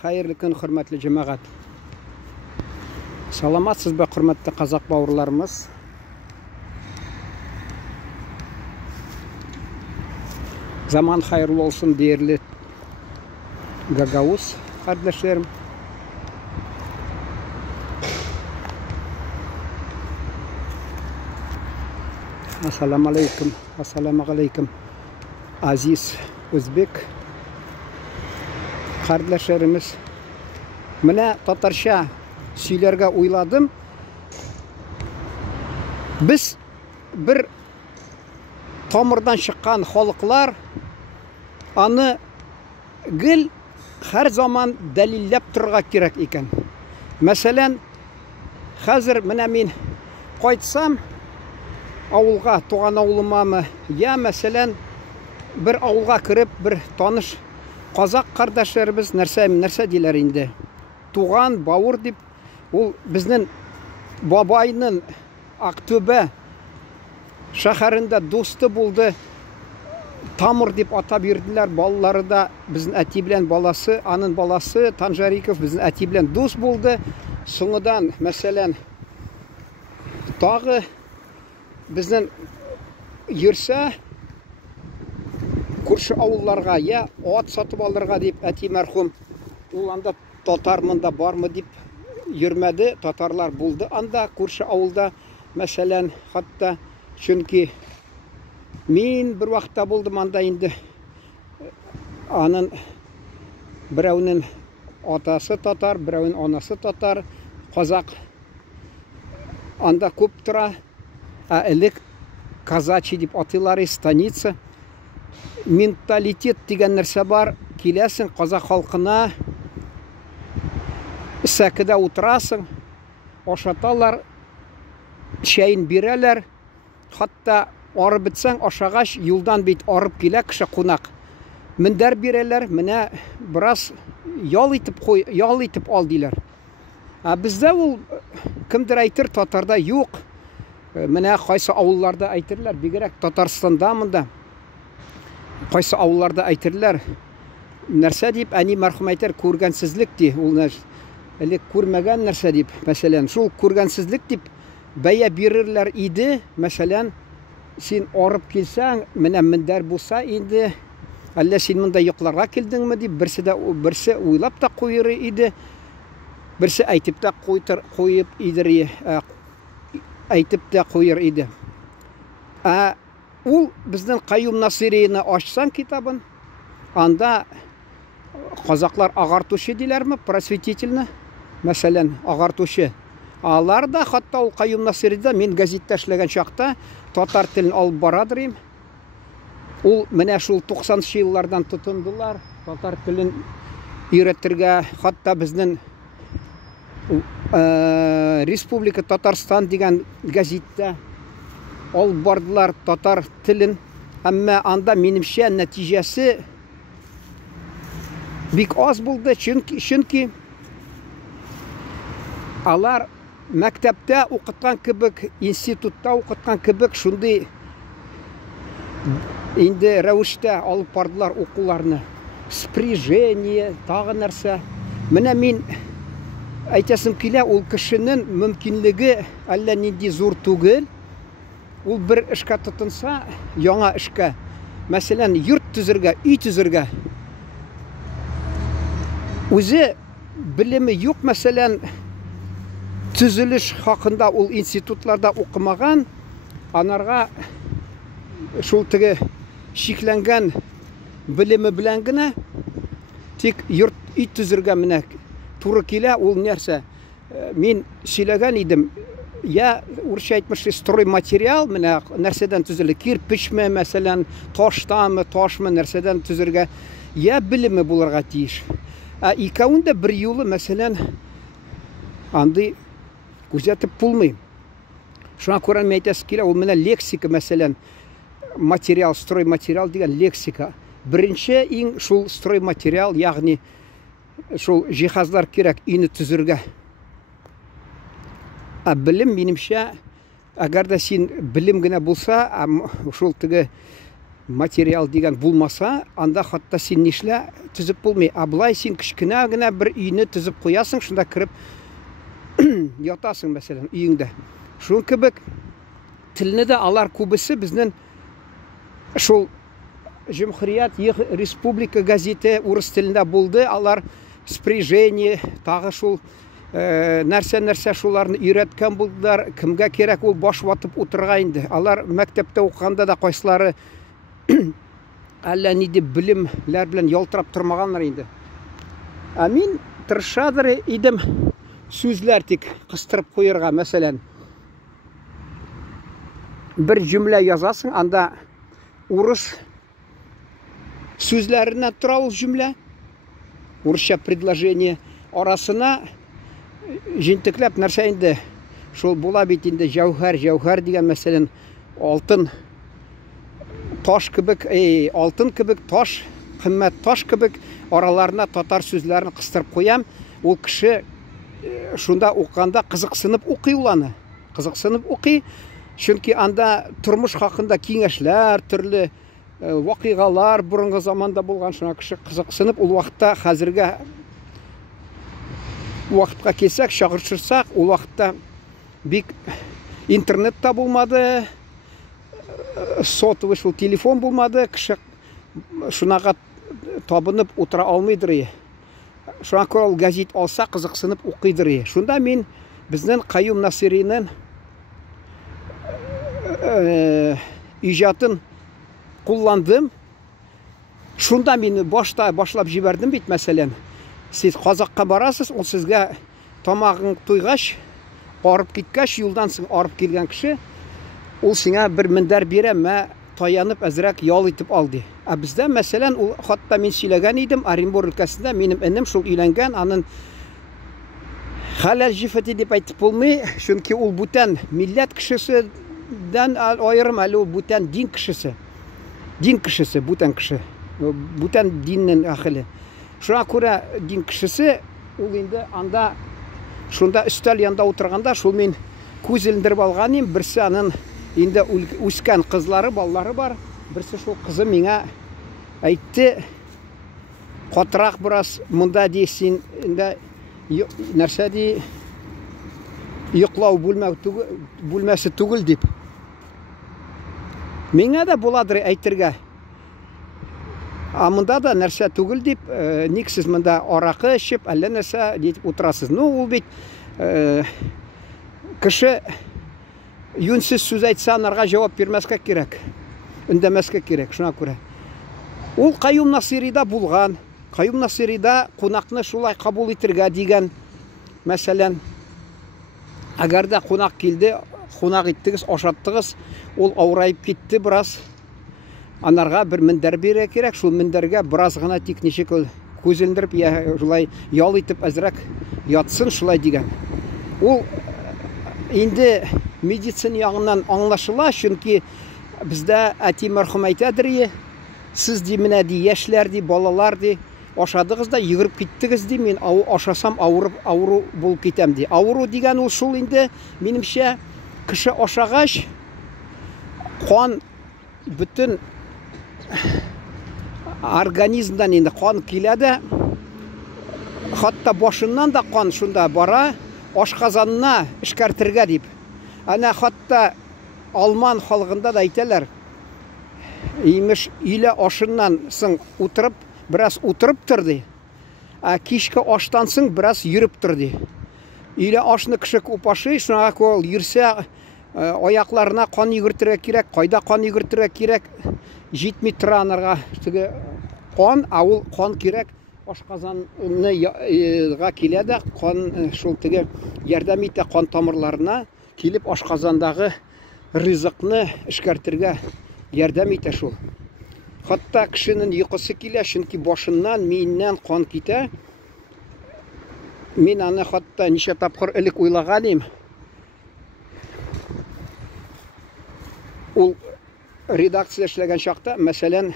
Хайырлы күн, хөрмәтле җәмәгать. Саламатсыз ба, хөрмәтле казак бауырларыбыз? Zaman hayırlı olsun değerli Gagavuz kardeşlerim. Assalamu alaikum. Assalamu alaikum. Aziz Özbek kardeşlerimiz. Mene Tatarşa söylerge uyladım. Biz bir tomurdan çıkan halklar anı gül her zaman delillep turga kerak ekan. Meselen hazır mene min koytsam avulga, tuğan avuluma mı ya meselen bir avulga kirip bir tanış Kazak kardeşlerimiz nerse diler indi. Tuğan, bavur dip ol bizden babayının Aktöbe şehirinde dostu buldu. Tamur dip ata birdiler. Balaları da bizim eti bilen balası, anın balası Tanjarikov bizim eti bilen dost buldu. Sonradan mesela dağı bizden yürse Kurşı avullarga ya at satıp alırga deyip eti merhum ulanda Tatar mında var mı deyip yürmedi. Tatarlar buldu. Anda kurşı avulda mesela hatta çünkü min bir vakta buldum anda indi anın biravinin atası Tatar, biravinin anası Tatar, Kazak anda köp tura elik Kazachı deyip atılары станица. Менталитет деген нәрсе бар. Келесің қазақ халқына сәкіде отырасың, ашаталар, шайын берелер. Хатта арып бітсең, ашағаш юлдан бит арып келе кіші қонақ. Міндер берелер, менә біраз ял итеп ал дейлер. Бізде ол кімдір әйтір, Татарда юк. Менә қайсы ауылларда әйтірлер, бигерәк Татарстанда мында. Qaysı avullarda aytırlar. Нәрсә дип, әни мәрхүм әйтер, күргәнсезлек ди. Ул әле күрмәгән нәрсә дип, мәсәлән, шул күргәнсезлек дип бәя бирерләр иде. Мәсәлән, син арып килсәң, менә мендәр булса инде, әллә син монда йокларга килдеңме дип, берсе уйлап та куйыр иде. Берсе әйтеп тә куйып идер, әйтеп тә куйыр иде. Ул безнең Каюм Насирияны ачсаң китабын, анда казаклар агартучы диләрме, просветительны, мәсәлән, агартучы. Алар да хатта ул Каюм Насирияда мин газетта эшләгән чакта татар телен алып барадыр идем. Ул менә шул 90-нчы еллардан тотындылар татар телен өйрәтергә, хатта безнең Республика Татарстан дигән газетта алып бардылар татар телен, әмма анда минемчә нәтиҗәсе бик аз булды, чөнки алар мәктәптә укыткан кебек, институтта укыткан кебек шундый инде рәвештә алып бардылар укуларны. Спряжение, тагы нәрсә. Менә мин әйтәсем килә, ул кешенең мөмкинлеге әллә нинди зур түгел. Ул bir эшкә тотынса, яңа эшкә, мәсәлән, йорт төзергә, үй төзергә. Үзе белеме юк, мәсәлән, төзелеш хакында ул институтларда укымаган, анарга шул теге шикләнгән белеме белән генә тик йорт, үй төзергә менә туры килә. Ул нәрсә? Мин сөйләгән идем. Я урысча әйтмешли стройматериал менә нәрсәдән төзелә, кирпичме, мәсәлән, таштамы, ташмы нәрсәдән төзергә, я белеме булырга тиеш. Икәвен дә бер юлы, мәсәлән, андый күзәтеп булмый. Шуңа күрә мин әйтәсе килә, ул менә лексика, мәсәлән, материал, стройматериал дигән лексика. Беренче иң шул стройматериал, ягъни шул җиһазлар кирәк өйне төзергә. Білім менімше, әгәр дә син білім генә булса, шул теге материал деген булмаса, анда хатта син нишлә төзеп булмый. Аблай син кичкенә генә бер өйне төзеп куясың, шунда кирип ятасың мәсәлән өеңдә. Шул кебек телне дә алар күбесе безнең шул Җөмһүрият Республика газеты урыс телендә булды. Алар спряжение, тагы шул нәрсә шуларны өйрәткән булдылар. Кемгә кирәк ул баш ватып утырга инде. Алар мәктәптә укыганда да кайсылары әллә нинди белемләр белән ялтырап тормаганнар инде. Мин тырышадыр идем сүзләр тик кыстырып куярга. Мәсәлән, бер җөмлә язасың, анда урыс сүзләреннән тора ул җөмлә. Урысча предложение арасына җентекләп нәрсә инде шул була бит инде җәүһәр дигән мәсәлән алтын таш кебек, алтын кебек таш, кыйммәт таш кебек араларына татар сүзләрен кыстырып куям. Ул кеше шунда укганда кызыксынып укый ул аны. Кызыксынып укый, чөнки анда тормыш хакында киңәшләр, төрле вакыйгалар бурынгы заманда булган, шуңа кеше кызыксынып ул вакытта хәзергә вакытка килсәк, чагыршырсак, ул вакытта бик интернет та булмады, сотовый шул телефон булмады, кеше шунага табынып утыра алмыйдыр. Шуңа күрә ул газет алса, кызыксынып укыйдыр. Шунда мин безнең Каюм Насыйриның иҗатын кулландым. Шунда мин башлап җибәрдем бит, мәсәлән. Сез Казакка барасыз, ул сезгә тамагың туйгач, арып киткәч, юлдан соң арып килгән кеше, ул сиңа бер мендәр бирә, мә таянып әзрәк ял итеп алды. Бездә мәсәлән, ул хатта мин сөйләгән идем, Оренбур өлкәсендә минем энем шул өйләнгән, аның хәләл җифати дип әйтеп булмый, чөнки ул бүтән милләт кешеседән аерым, әле ул бүтән дин кешесе. Дин кешесе, бүтән кеше. Бүтән диннең әһеле. Шуңа күрә дин кешесе, ул инде анда шунда өстәл янында утырганда, шул мин күз илендереп алган идем, берсе аның инде үскән кызлары, баллары бар. Берсе шул кызы миңа әйтте, катырак бераз монда ди син инде нәрсә ди йоклау бүлмәсе түгел дип. Миңа да буладыр әйтергә. Монда да нәрсә түгел дип, ник сез монда аракы эчеп, әллә нәрсә дип утырасыз. Ул бит кеше юнсыз сүз әйтсә, анарга җавап бирмәскә кирәк. Өндәмәскә кирәк, шуңа күрә. Ул Каюм Насыйрида булган. Каюм Насыйрида кунакны шулай кабул итәргә дигән, мәсәлән, әгәр дә кунак килде, кунак иттегез, ашаттыгыз, ул авырайып китте бераз. Анарга бер мендәр бирә кирәк, шул мендәргә бераз гына тик ничек күз илендереп, шулай ял итеп әзрәк ятсын, шулай дигән. Ул инде медицина ягыннан аңлашыла, чөнки бездә әти мәрхүм әйтәдер, сез ди менә ди яшьләр ди, балалар ди, ашадыгыз да йөгереп киттегез ди, мин ашасам авыру булып китәм ди. Авыру дигән ул шул инде минемчә кеше ашагач кан бүтән организмдан инде кан килә дә, хатта башыннан да кан шунда бара, ашказанына эшкәртергә дип. Ана хатта Алман халкында да әйтәләр, имеш илә ашыннан соң утырып, бераз утырып торды. Кичке аштан соң бераз йөреп торды. Илә ашны кеше күп ашый, шуңа күл йөрсә, аякларына кан йөгертергә кирәк, кайда кан йөгертергә кирәк, җитми тора анарга теге кан, ул кан кирәк, ашказанга килә дә, кан шул теге ярдәм итә кан тамырларына килеп ашказандагы ризыкны эшкәртергә ярдәм итә шул. Хатта кешенең йокысы килә, чөнки башыннан, миеннән кан китә. Мин аны хатта ничә тапкыр элек уйлаган идем. Ул редакция эшләгән чакта, мәсәлән,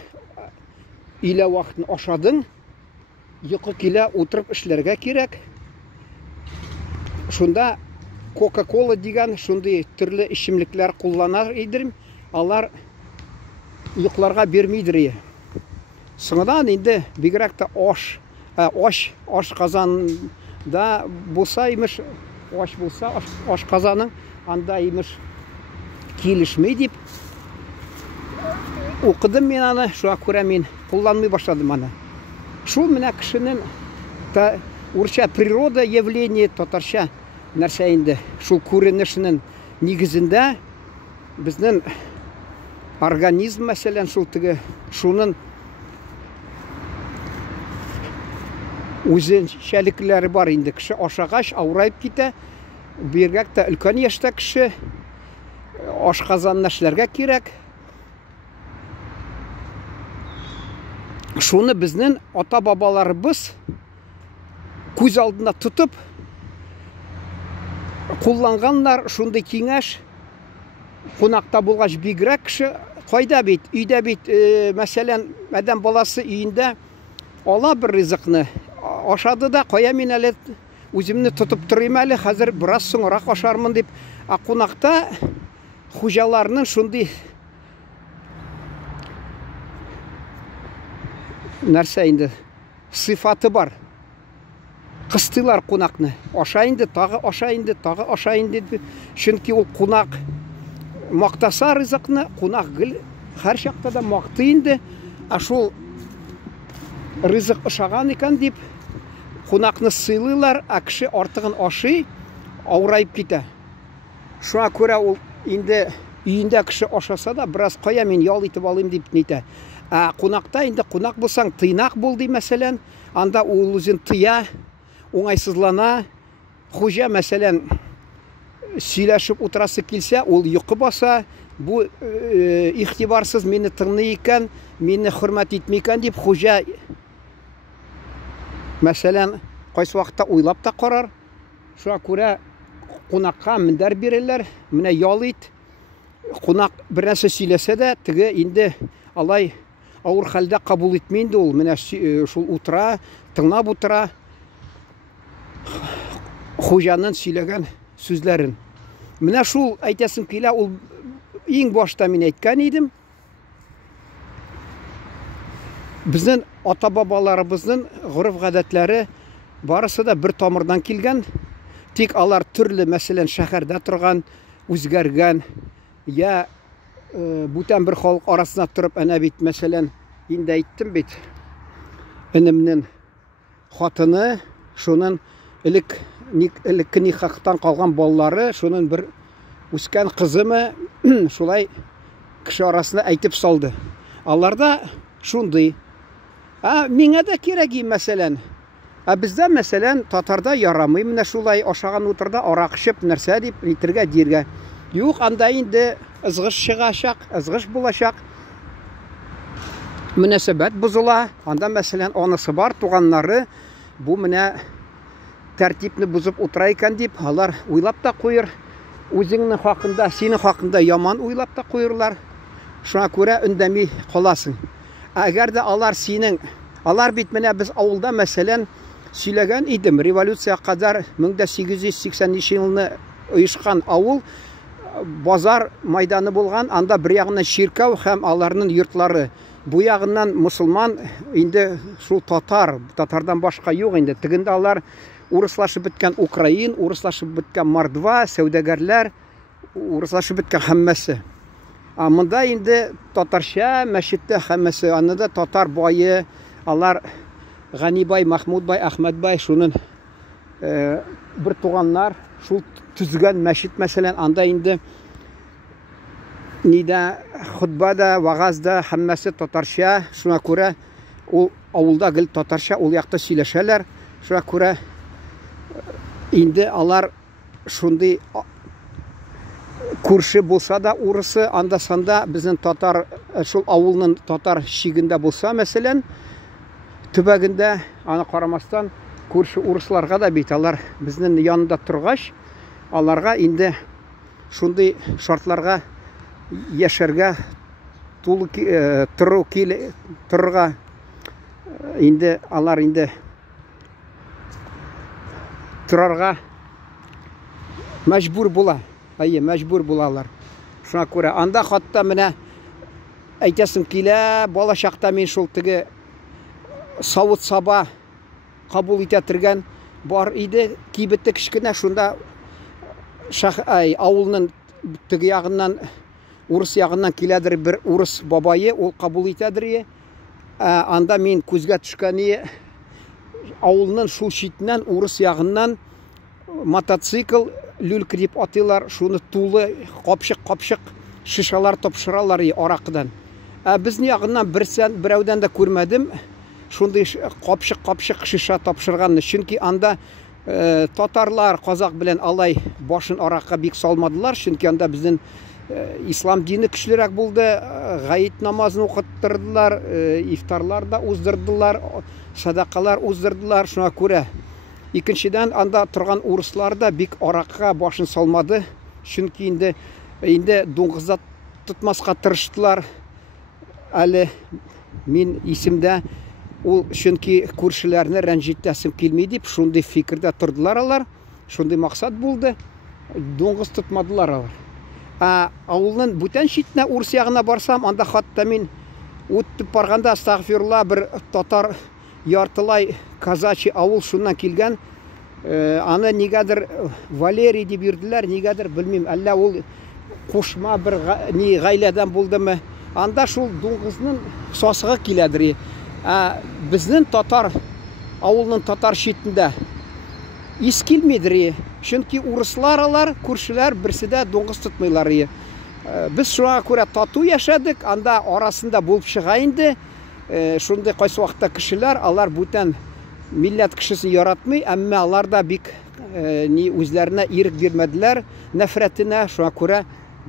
илә вакытын ашадың, йокы килә, утырып эшләргә кирәк. Шунда Coca-Cola дигән шундый төрле ичемлекләр кулланар идем. Алар йокларга бирмидер. Соңдан инде бигрәк тә аш казанда булса имеш, аш булса аш казаның анда имеш килешми дип укыдым мен аны, шуңа күрә мин кулланмый башладым аны. Шул менә кешенең урысча природа явление, татарча нәрсә инде, шул күренешенең нигезендә безнең организм мәсәлән шул теге шуның үзенчәлекләре бар инде. Кеше ашагач авырайып китә. Биргәк тә өлкән яшьтә кеше ашказанны эшләргә кирәк. Шуны безнең ата-бабаларыбыз күз алдына тотып кулланганнар. Шундый киңәш кунакта булгач бигрәк кеше кайда бит, өйдә бит, мәсәлән, адәм баласы өендә ала бер ризыкны ашады да, кая мин әле үземне тотып торыйм әле, хәзер бераз соңрак ашармын дип. Кунакта хуҗаларның шундый нәрсә инде сыйфаты бар. Кыстылар кунакны. Аша инде, тагы аша инде, тагы аша инде. Чөнки ул кунак мактаса ризыкны, кунак гел һәр чакта да макты инде. Шул ризык ошаган икән дип кунакны сыйлыйлар, кеше артыгын ашый, авырайып китә. Шуңа күрә ул инде өендә кеше ашаса да, бераз кая мин ял итеп алыйм дип нитә. Кунакта инде кунак булсаң тыйнак бул ди мәсәлән, анда ул үзен тыя, уңайсызлана. Хуҗа мәсәлән сөйләшеп утырасы килсә, ул йокы баса, бу игътибарсыз мине тыңлый икән, мине хөрмәт итми икән дип хуҗа мәсәлән кайсы вакытта уйлап та карар. Шуңа күрә кунакка мендәр бирәләр, менә ял ит. Кунак бернәрсә сөйләсә дә, теге инде алай авыр хәлдә кабул итми инде ул. Менә шул утыра, тыңлап утыра хуҗаның сөйләгән сүзләрен. Менә шул әйтәсем килә, ул иң башта мин әйткән идем. Безнең ата-бабаларыбызның гореф-гадәтләре барысы да бер тамырдан килгән. Тик алар төрле, мәсәлән, шәһәрдә торган, үзгәргән, я бүтән бер халык арасына торып, әнә бит, мәсәлән, инде әйттем бит, энемнең хатыны, шуның элекке никахтан калган баллары, шуның бер үскән кызымы шулай кеше арасында әйтеп салды. Аларда шундый. Миңа да кирәк, мәсәлән. Бездә, мәсәлән, татарда ярамый, менә шулай ашаган утырда арак эчеп нәрсә дип әйтергә диргә. Юк, анда инде ызгыш чыгачак, ызгыш булачак. Мөнәсәбәт бузыла. Анда, мәсәлән, анысы бар, туганнары, бу менә тәртипне бузып утыра икән дип, алар уйлап та куйыр. Үзеңнең хакында, синең хакында яман уйлап та куйырлар. Шуңа күрә өндәми каласың. Әгәр дә алар бит менә без авылда, мәсәлән, сөйләгән идем, революция кадәр 1880 елны оешкан авыл, базар майданы булган, анда бер ягыннан чиркәү һәм аларның йортлары, бу ягыннан мусулман, инде шул татардан башка юк инде. Тегендә алар урыслашып беткән Украин, урыслашып беткән Мордва, сәүдәгәрләр, урыслашып беткән һәммәсе. Монда инде татарча мәчеттә һәммәсе, анда татар байы, алар Гани бай, Махмуд бай, Ахмад бай, шуның бер туганнар, шул төзгән мәчет, мәсәлән, анда инде нидә хутбада, вагазда һәммәсе татарча. Шуңа күрә ул авылда гел татарча, ул якта сөйләшәләр. Шуңа күрә инде алар шундый күрше булса да урысы, анда санда безнең татар, шул авылның татар шигендә булса, мәсәлән, төбәгендә, аны карамастан, күрше урысларга да бит алар безнең янында торгач, аларга инде шундый шартларга яшәргә, торырга инде алар инде торарга мәҗбүр була. Мәҗбүр булалар. Шуңа күрә анда хатта менә әйтәсем килә, бала чакта мин шул теге савыт саба кабул итә торган бар иде, кибете кичкенә, шунда авылның теге ягыннан, урыс ягыннан киләдер бер урыс бабайы, ул кабул итәдер. Анда мин күзгә төшкәне, авылның шул читеннән, урыс ягыннан мотоцикл люлька дип атыйлар, шуны тулы капшык шишалар тапшыралар аракыдан. Безнең ягыннан берәүдән дә күрмәдем шундый капшык шиша тапшырганны, чөнки анда татарлар казак белән алай башын аракка бик салмадылар, чөнки анда безнең ислам дине көчлерәк булды, гаит намазын укыттырдылар, ифтарлар да уздырдылар, садакалар уздырдылар, шуңа күрә. Икенчедән, анда торган урыслар да бик аракка башын салмады, чөнки инде дуңгызда тотмаска тырыштылар. Әле мин исемдә ул, чөнки күршеләрне рәнҗитәсем килми дип, шундый фикердә тордылар алар, шундый максат булды, дуңгыз тотмадылар алар. Авылның бүтән читенә, урыс ягына барсам, анда хатта мин үтеп барганда, астагфирулла, бер татар яртылай казачий авыл шуннан килгән, аны нигәдер Валерий дип йөрделәр, нигәдер белмим, әллә ул кушма бер гаиләдән булдымы. Анда шул дуңгызның сасыгы киләдер. Безнең татар, авылның татар читендә ис килмидер, чөнки урыслар алар, күршеләр берсе дә дуңгыз тотмыйлар. Без шуңа күрә тату яшәдек, анда арасында булып чыга инде. Шундай кайсы вакытта кешеләр, алар бүтән милләт кешесен яратмый, әмма алар да бик үзләренә ирек бирмәделәр, нәфрәтенә. Шуңа күрә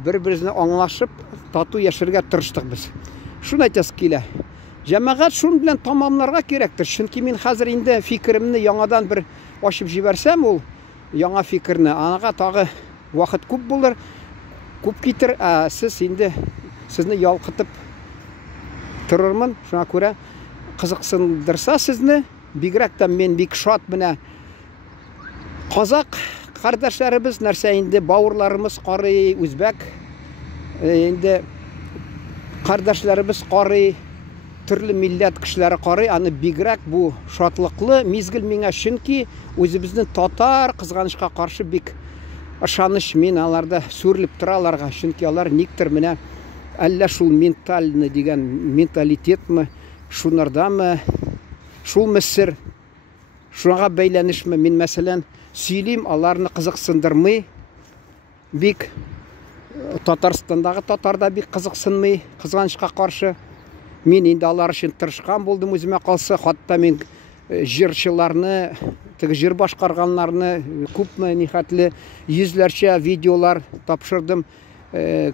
бер-беребезне аңлашып, тату яшәргә тырыштык без. Шуны әйтәс килә. Җәмәгать шун белән тамамларга кирәктер, чөнки мин хәзер инде фикеремне яңадан бер ачып җибәрсәм, ул яңа фикерне, аңа тагы вакыт күп булыр, күп китер, сез инде сезне ялкытып торырмын. Шуңа күрә кызыксындырса сезне, бигрәк тә мен бик шат менә казак кардәшләребез нәрсә инде, бауырларыбыз карый, үзбәк инде кардәшләребез карый, төрле милләт кешеләре карый, аны бигрәк бу шатлыклы мизгел миңа, чөнки үзебезнең татар кызганычка каршы бик ышаныч мин аларда сүрелеп тораларга, чөнки алар никтер менә әллә шул ментальны дигән менталитетме, шунардамы, шул мисыр, шуңа бәйләнешме, мин мәсәлән сөйлим, аларны кызыксындырмый, бик Татарстандагы татарда бик кызыксынмый, кызганычка каршы. Мин инде алар өчен тырышкан булдым, үземә калса, хатта мин җырчыларны, теге җыр башкарганнарны күпме нихәтле йөзләрчә видеолар тапшырдым,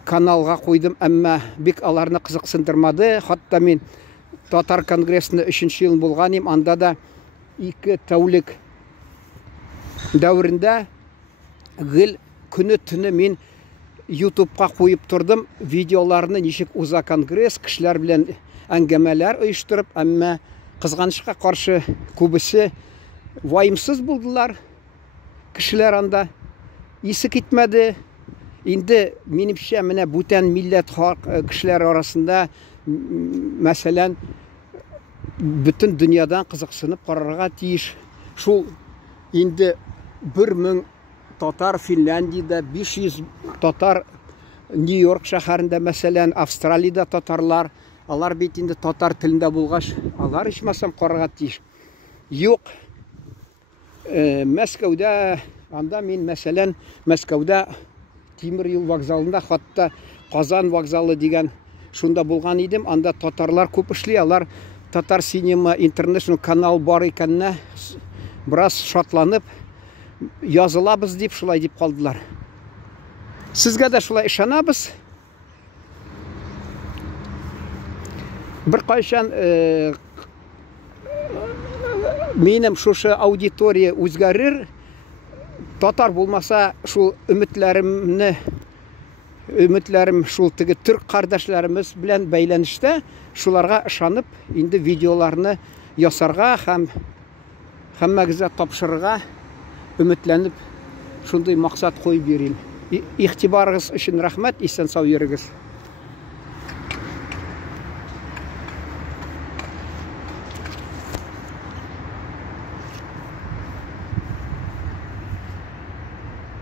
каналга куйдым, әмма бик аларны кызыксындырмады. Хатта мин татар конгрессны 3нче ел булган идем, анда да 2 тәүлек дәврендә гел көне-төне мин YouTube'ка куеп тордым видеоларны, ничек уза конгресс, кешеләр белән әңгәмәләр оештырып, әмма кызганычка каршы күбесе ваимсыз булдылар. Кешеләр анда исе китмәде. Инде минемчә менә бүтән милләт кешеләр арасында, мәсәлән, бүтән дөньядан кызыксынып карарга тиеш. Шул инде 1000 татар Финляндиядә, 500 татар Нью-Йорк шәһәрендә, мәсәлән, Австралиядә татарлар, алар бит инде татар телендә булгач, алар ичмасам карарга тиеш. Юк, Мәскәүдә, анда мин мәсәлән, Мәскәүдә тимер юл вокзалында, хатта Казан вокзалы дигән шунда булган идем, анда татарлар күп эшли, алар Татар Cinema International канал бар икәнне, бераз шатланып, язылабыз дип, шулай дип калдылар. Сезгә дә шулай ышанабыз. Бер кайчан минем шушы аудитория үзгәрер, татар булмаса, шул өметләрем шул теге түрк кардәшләребез белән бәйләнештә, шуларга ышанып, инде видеоларны ясарга һәм һәммәгезгә тапшырырга өметләнеп, шундый максат куеп йөрим. Игътибарыгыз өчен рәхмәт, исән сау йөрегез.